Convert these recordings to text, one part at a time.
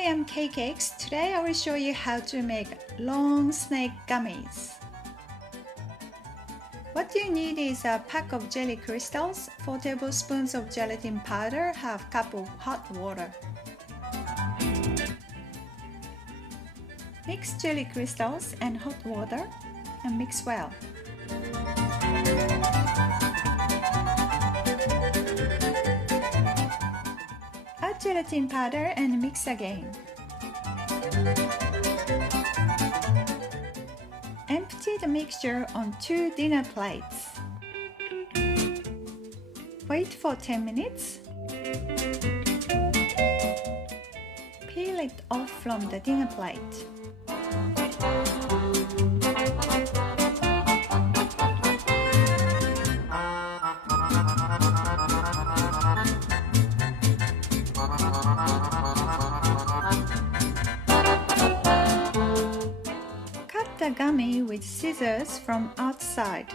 Hi, I'm Cakes. Today I will show you how to make long snake gummies. What you need is a pack of jelly crystals, 4 tablespoons of gelatin powder, half cup of hot water. Mix jelly crystals and hot water and mix well. Add gelatin powder and mix again. Empty the mixture on 2 dinner plates. Wait for 10 minutes. Peel it off from the dinner plate. Cut the gummy with scissors from outside.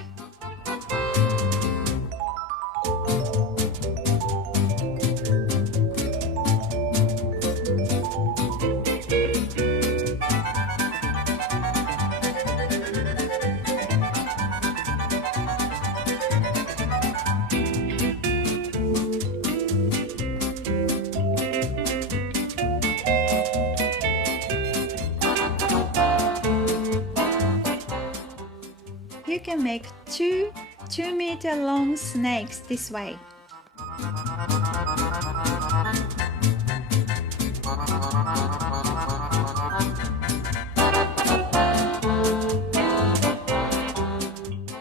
You can make two 2-meter long snakes this way.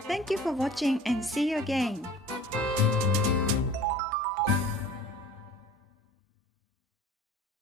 Thank you for watching and see you again.